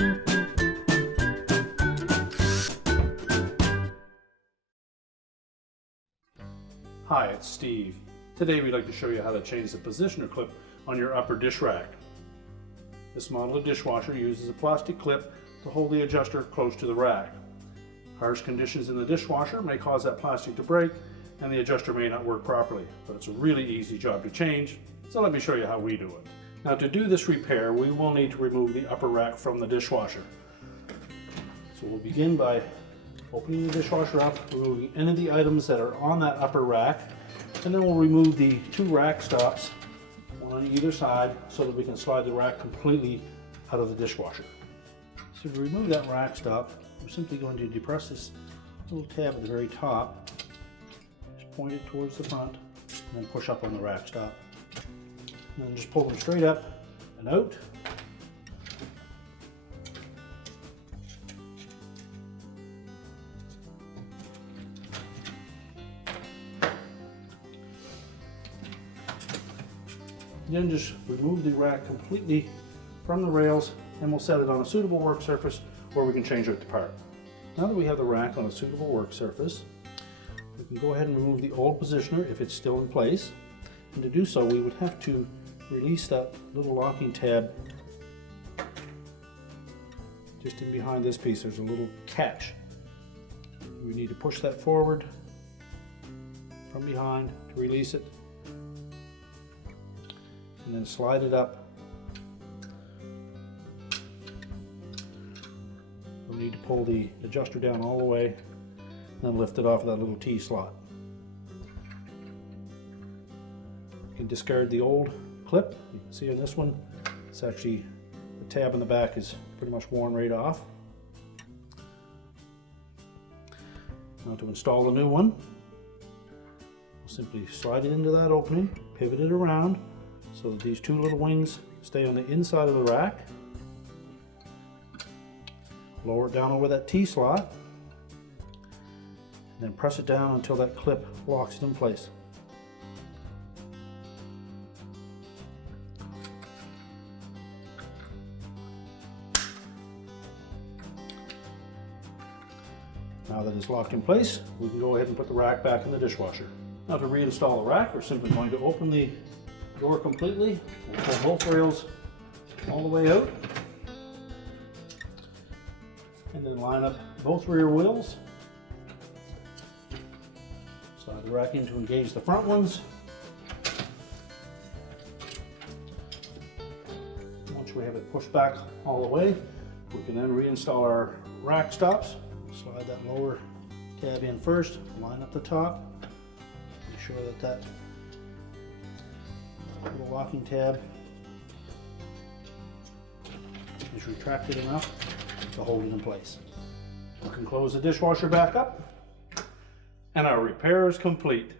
Hi, it's Steve. Today we'd like to show you how to change the positioner clip on your upper dish rack. This model of dishwasher uses a plastic clip to hold the adjuster close to the rack. Harsh conditions in the dishwasher may cause that plastic to break and the adjuster may not work properly, but it's a really easy job to change, so let me show you how we do it. Now to do this repair, we will need to remove the upper rack from the dishwasher. So we'll begin by opening the dishwasher up, removing any of the items that are on that upper rack, and then we'll remove the two rack stops, one on either side, so that we can slide the rack completely out of the dishwasher. So to remove that rack stop, we're simply going to depress this little tab at the very top, just point it towards the front, and then push up on the rack stop. And then just pull them straight up and out. Then just remove the rack completely from the rails and we'll set it on a suitable work surface where we can change it apart. Now that we have the rack on a suitable work surface, we can go ahead and remove the old positioner if it's still in place. And to do so, we would have to release that little locking tab. Just in behind this piece, there's a little catch. We need to push that forward from behind to release it, and then slide it up. We'll need to pull the adjuster down all the way and then lift it off of that little T slot. You can discard the old clip. You can see on this one, it's actually, the tab in the back is pretty much worn right off. Now to install the new one, we'll simply slide it into that opening, pivot it around, so that these two little wings stay on the inside of the rack. Lower it down over that T slot, and then press it down until that clip locks it in place. Now that it's locked in place, we can go ahead and put the rack back in the dishwasher. Now to reinstall the rack, we're simply going to open the door completely. We'll pull both rails all the way out, and then line up both rear wheels. Slide the rack in to engage the front ones. Once we have it pushed back all the way, we can then reinstall our rack stops. Slide that lower tab in first, line up the top, make sure that that little locking tab is retracted enough to hold it in place. We can close the dishwasher back up and our repair is complete.